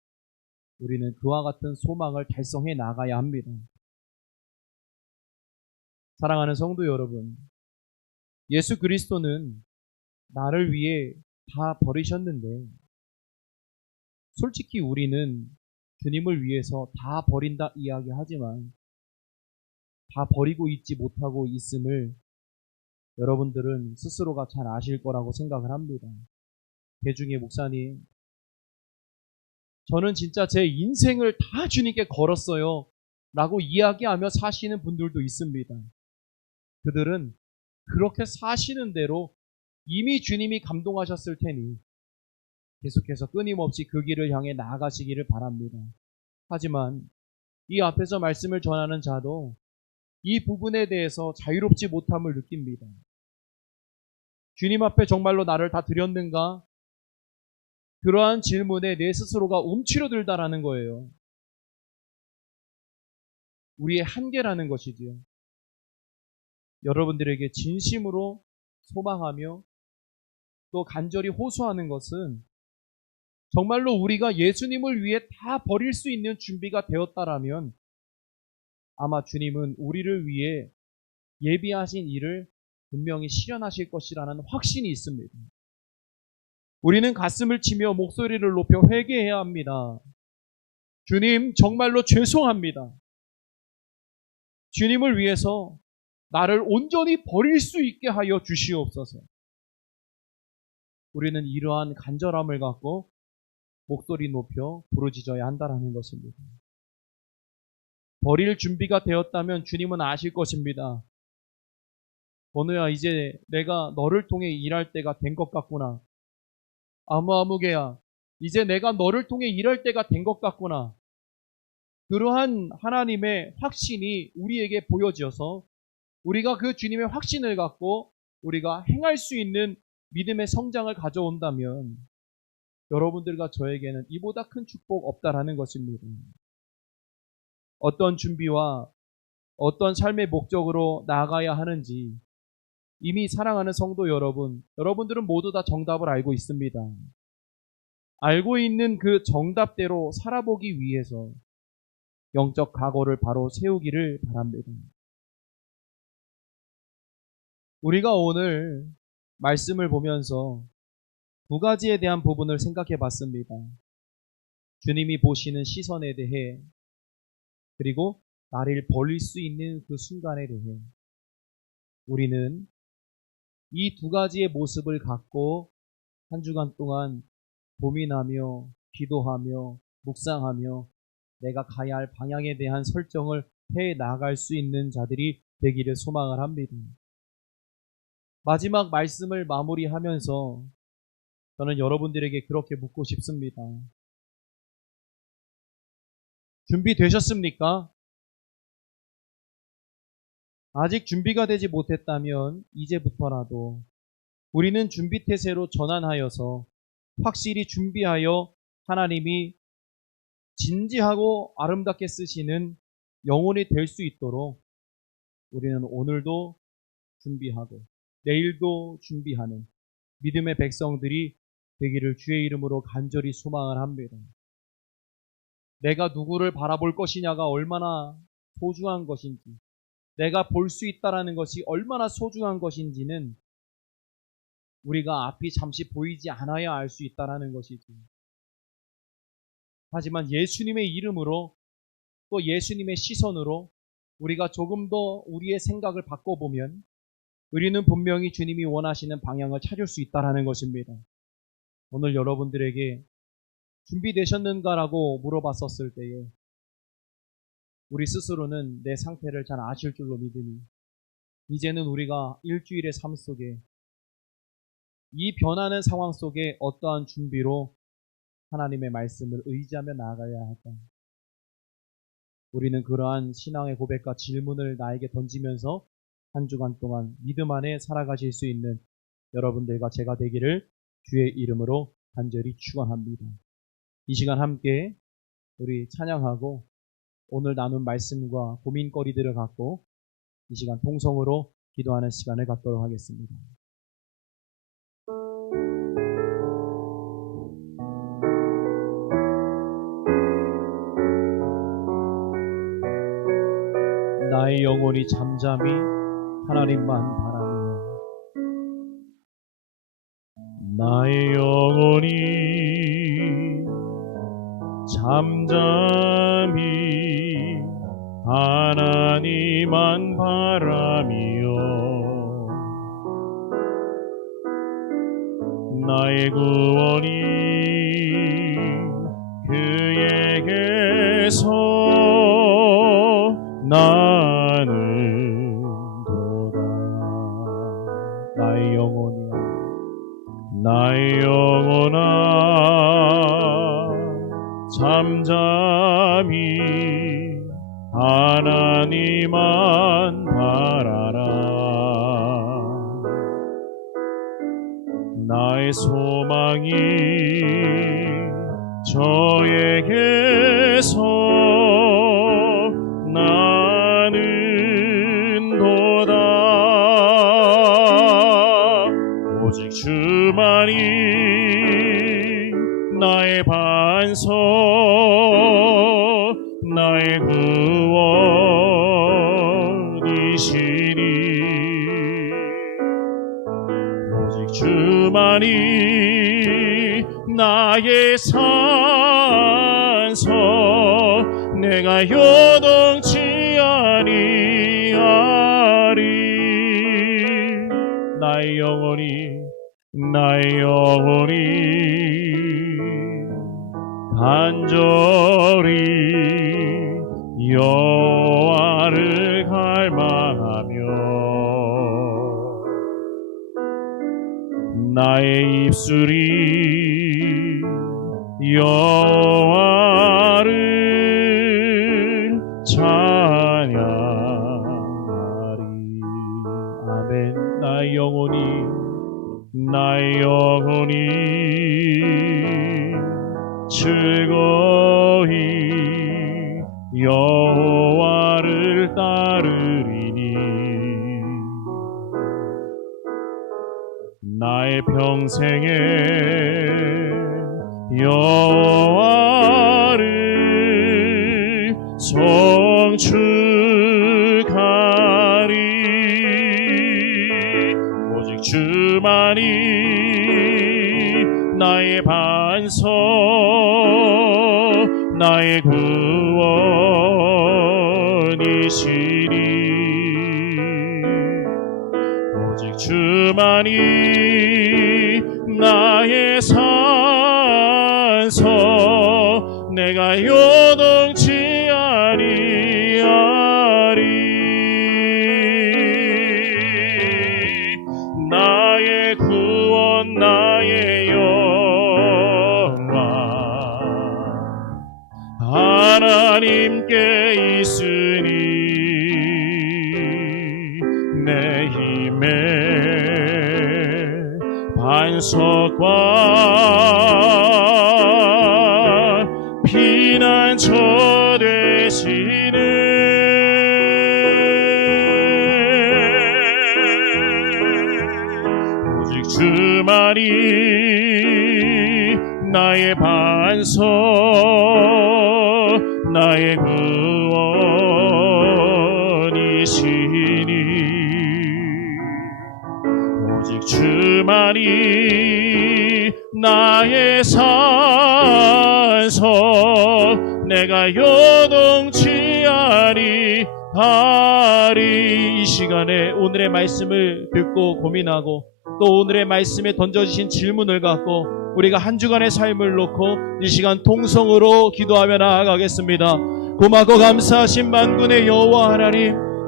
우리는 그와 같은 소망을 달성해 나가야 합니다. 사랑하는 성도 여러분, 예수 그리스도는 나를 위해 다 버리셨는데 솔직히 우리는 주님을 위해서 다 버린다 이야기하지만 다 버리고 있지 못하고 있음을 여러분들은 스스로가 잘 아실 거라고 생각을 합니다. 대중의 목사님, 저는 진짜 제 인생을 다 주님께 걸었어요 라고 이야기하며 사시는 분들도 있습니다. 그들은 그렇게 사시는 대로 이미 주님이 감동하셨을 테니 계속해서 끊임없이 그 길을 향해 나아가시기를 바랍니다. 하지만 이 앞에서 말씀을 전하는 자도 이 부분에 대해서 자유롭지 못함을 느낍니다. 주님 앞에 정말로 나를 다 드렸는가? 그러한 질문에 내 스스로가 움츠러들다라는 거예요. 우리의 한계라는 것이지요. 여러분들에게 진심으로 소망하며 또 간절히 호소하는 것은 정말로 우리가 예수님을 위해 다 버릴 수 있는 준비가 되었다라면 아마 주님은 우리를 위해 예비하신 일을 분명히 실현하실 것이라는 확신이 있습니다. 우리는 가슴을 치며 목소리를 높여 회개해야 합니다. 주님, 정말로 죄송합니다. 주님을 위해서 나를 온전히 버릴 수 있게 하여 주시옵소서. 우리는 이러한 간절함을 갖고 목소리 높여 부르짖어야 한다는 것입니다. 버릴 준비가 되었다면 주님은 아실 것입니다. 번호야, 이제 내가 너를 통해 일할 때가 된 것 같구나. 아무개야, 이제 내가 너를 통해 일할 때가 된 것 같구나. 그러한 하나님의 확신이 우리에게 보여져서 우리가 그 주님의 확신을 갖고 우리가 행할 수 있는 믿음의 성장을 가져온다면 여러분들과 저에게는 이보다 큰 축복 없다라는 것입니다. 어떤 준비와 어떤 삶의 목적으로 나아가야 하는지 이미 사랑하는 성도 여러분, 여러분들은 모두 다 정답을 알고 있습니다. 알고 있는 그 정답대로 살아보기 위해서 영적 각오를 바로 세우기를 바랍니다. 우리가 오늘 말씀을 보면서 두 가지에 대한 부분을 생각해 봤습니다. 주님이 보시는 시선에 대해, 그리고 나를 버릴 수 있는 그 순간에 대해 우리는 이 두 가지의 모습을 갖고 한 주간 동안 고민하며 기도하며 묵상하며 내가 가야 할 방향에 대한 설정을 해 나갈 수 있는 자들이 되기를 소망을 합니다. 마지막 말씀을 마무리하면서 저는 여러분들에게 그렇게 묻고 싶습니다. 준비되셨습니까? 아직 준비가 되지 못했다면 이제부터라도 우리는 준비태세로 전환하여서 확실히 준비하여 하나님이 진지하고 아름답게 쓰시는 영혼이 될 수 있도록 우리는 오늘도 준비하고 내일도 준비하는 믿음의 백성들이 되기를 주의 이름으로 간절히 소망을 합니다. 내가 누구를 바라볼 것이냐가 얼마나 소중한 것인지, 내가 볼 수 있다라는 것이 얼마나 소중한 것인지는 우리가 앞이 잠시 보이지 않아야 알 수 있다라는 것이죠. 하지만 예수님의 이름으로 또 예수님의 시선으로 우리가 조금 더 우리의 생각을 바꿔보면 우리는 분명히 주님이 원하시는 방향을 찾을 수 있다라는 것입니다. 오늘 여러분들에게 준비되셨는가라고 물어봤었을 때에 우리 스스로는 내 상태를 잘 아실 줄로 믿으니 이제는 우리가 일주일의 삶 속에 이 변하는 상황 속에 어떠한 준비로 하나님의 말씀을 의지하며 나아가야 할까? 우리는 그러한 신앙의 고백과 질문을 나에게 던지면서 한 주간 동안 믿음 안에 살아가실 수 있는 여러분들과 제가 되기를 주의 이름으로 간절히 축원합니다. 이 시간 함께 우리 찬양하고 오늘 나눈 말씀과 고민거리들을 갖고 이 시간 통성으로 기도하는 시간을 갖도록 하겠습니다. 나의 영혼이 잠잠히 하나님만 바라며 나의 영혼이 잠잠히 하나님만 바라며 나의 구원이 그에게서 나는 도다. 나의 영혼아 잠잠히 하나님만 바라라. 나의 소망이 저에게서 나는 도다. 오직 주만이 나의 반석 나의 구원 주만이 나의 산소 내가 요동치 아니하리 나의 영혼이 간절히 여호와를 갈망하며 나의 입술이 여호와를 찬양하리. 아멘. 나의 영혼이 즐거이 여호와를 따르리니 나의 평생에 여호와를 송축하리. 오직 주만이 나의 반석 나의 구원이시니 오직 주만이 나의 산소 내가 요동치 아니하리. 나의 구원 나의 영광 하나님께 있으니 내 힘의 반석과 피난처 되시네. 오직 주만이 나의 반석 나의 구원이시니 오직 주만이 나의 산석 내가 요동치 아니하리. 이 시간에 오늘의 말씀을 듣고 고민하고 또 오늘의 말씀에 던져주신 질문을 갖고 우리가 한 주간의 삶을 놓고 이 시간 통성으로 기도하며 나아가겠습니다. 고맙고 감사하신 만군의 여호와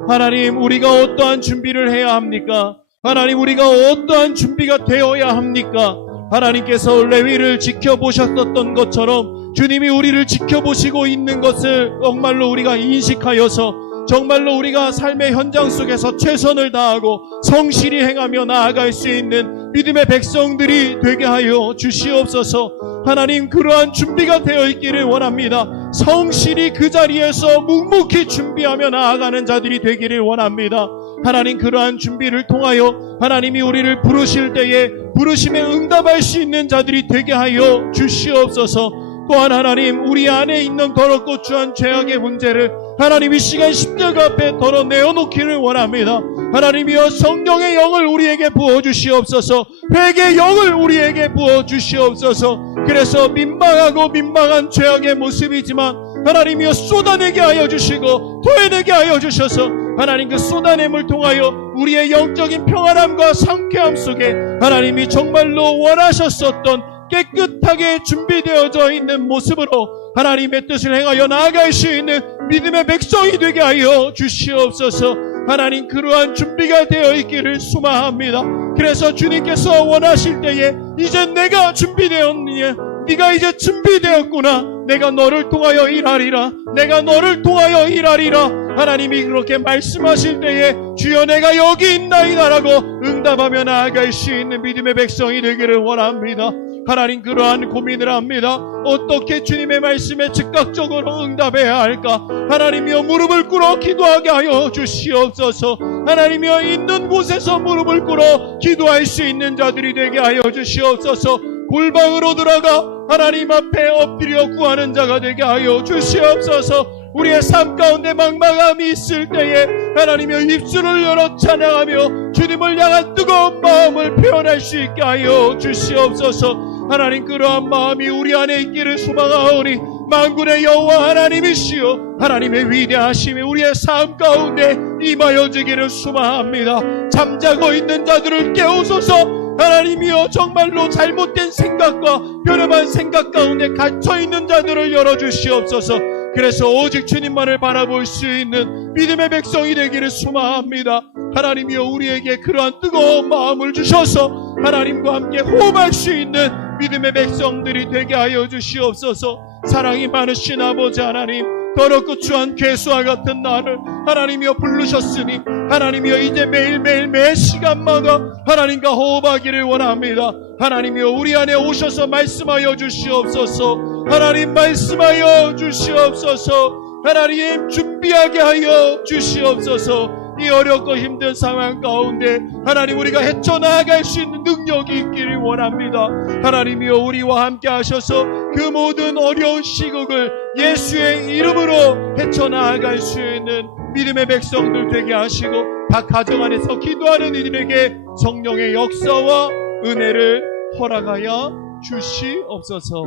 하나님 우리가 어떠한 준비를 해야 합니까? 하나님 우리가 어떠한 준비가 되어야 합니까? 하나님께서 레위를 지켜보셨던 것처럼 주님이 우리를 지켜보시고 있는 것을 정말로 우리가 인식하여서 정말로 우리가 삶의 현장 속에서 최선을 다하고 성실히 행하며 나아갈 수 있는 믿음의 백성들이 되게 하여 주시옵소서. 하나님 그러한 준비가 되어 있기를 원합니다. 성실히 그 자리에서 묵묵히 준비하며 나아가는 자들이 되기를 원합니다. 하나님 그러한 준비를 통하여 하나님이 우리를 부르실 때에 부르심에 응답할 수 있는 자들이 되게 하여 주시옵소서. 또한 하나님 우리 안에 있는 더럽고 추한 죄악의 문제를 하나님 이 시간 십자가 앞에 덜어내어 놓기를 원합니다. 하나님이여 성령의 영을 우리에게 부어주시옵소서. 회개의 영을 우리에게 부어주시옵소서. 그래서 민망한 죄악의 모습이지만 하나님이여 쏟아내게 하여 주시고 토해내게 하여 주셔서 하나님 그 쏟아냄을 통하여 우리의 영적인 평안함과 상쾌함 속에 하나님이 정말로 원하셨었던 깨끗하게 준비되어져 있는 모습으로 하나님의 뜻을 행하여 나아갈 수 있는 믿음의 백성이 되게 하여 주시옵소서. 하나님 그러한 준비가 되어 있기를 소망합니다. 그래서 주님께서 원하실 때에 이제 내가 준비되었느냐, 네가 이제 준비되었구나, 내가 너를 통하여 일하리라, 내가 너를 통하여 일하리라, 하나님이 그렇게 말씀하실 때에 주여 내가 여기 있나이다라고 응답하며 나아갈 수 있는 믿음의 백성이 되기를 원합니다. 하나님 그러한 고민을 합니다. 어떻게 주님의 말씀에 즉각적으로 응답해야 할까? 하나님이여 무릎을 꿇어 기도하게 하여 주시옵소서. 하나님이여 있는 곳에서 무릎을 꿇어 기도할 수 있는 자들이 되게 하여 주시옵소서. 골방으로 들어가 하나님 앞에 엎드려 구하는 자가 되게 하여 주시옵소서. 우리의 삶 가운데 막막함이 있을 때에 하나님여 입술을 열어 찬양하며 주님을 향한 뜨거운 마음을 표현할 수 있게 하여 주시옵소서. 하나님, 그러한 마음이 우리 안에 있기를 소망하오니 만군의 여호와 하나님이시여 하나님의 위대하심이 우리의 삶 가운데 임하여 주기를 소망합니다. 잠자고 있는 자들을 깨우소서. 하나님이여, 정말로 잘못된 생각과 변함한 생각 가운데 갇혀있는 자들을 열어주시옵소서. 그래서 오직 주님만을 바라볼 수 있는 믿음의 백성이 되기를 소망합니다. 하나님이여, 우리에게 그러한 뜨거운 마음을 주셔서 하나님과 함께 호흡할 수 있는 믿음의 백성들이 되게 하여 주시옵소서. 사랑이 많으신 아버지 하나님, 더럽고 추한 괴수와 같은 나를 하나님이여 부르셨으니 하나님이여 이제 매일매일 매 시간마다 하나님과 호흡하기를 원합니다. 하나님이여, 우리 안에 오셔서 말씀하여 주시옵소서. 하나님, 말씀하여 주시옵소서. 하나님, 준비하게 하여 주시옵소서. 이 어렵고 힘든 상황 가운데 하나님, 우리가 헤쳐나갈 수 있는 능력이 있기를 원합니다. 하나님이여, 우리와 함께 하셔서 그 모든 어려운 시국을 예수의 이름으로 헤쳐나갈 수 있는 믿음의 백성들 되게 하시고, 각 가정 안에서 기도하는 이들에게 성령의 역사와 은혜를 허락하여 주시옵소서.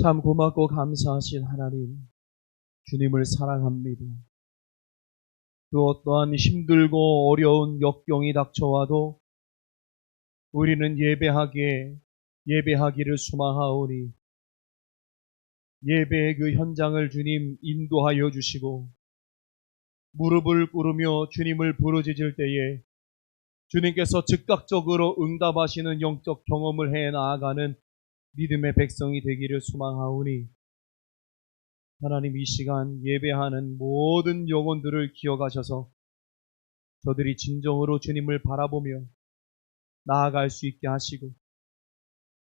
참 고맙고 감사하신 하나님, 주님을 사랑합니다. 그 어떠한 힘들고 어려운 역경이 닥쳐와도 우리는 예배하기를 소망하오니 예배의 그 현장을 주님 인도하여 주시고, 무릎을 꿇으며 주님을 부르짖을 때에 주님께서 즉각적으로 응답하시는 영적 경험을 해 나아가는 믿음의 백성이 되기를 소망하오니, 하나님, 이 시간 예배하는 모든 영혼들을 기억하셔서 저들이 진정으로 주님을 바라보며 나아갈 수 있게 하시고,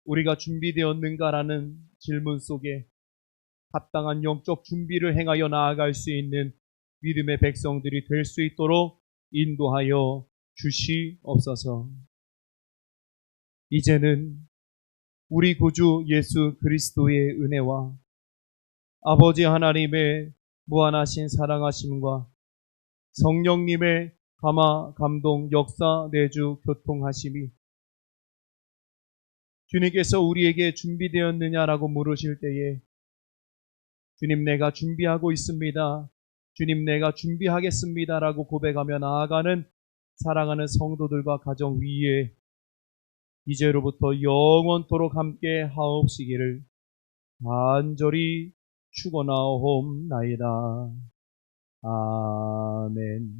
우리가 준비되었는가라는 질문 속에 합당한 영적 준비를 행하여 나아갈 수 있는 믿음의 백성들이 될 수 있도록 인도하여 주시옵소서. 이제는 우리 구주 예수 그리스도의 은혜와 아버지 하나님의 무한하신 사랑하심과 성령님의 감화, 감동, 역사, 내주, 교통하심이, 주님께서 우리에게 준비되었느냐라고 물으실 때에 주님, 내가 준비하고 있습니다. 주님, 내가 준비하겠습니다 라고 고백하며 나아가는 사랑하는 성도들과 가정 위에 이제로부터 영원토록 함께 하옵시기를 간절히 축원하옵나이다. 아멘.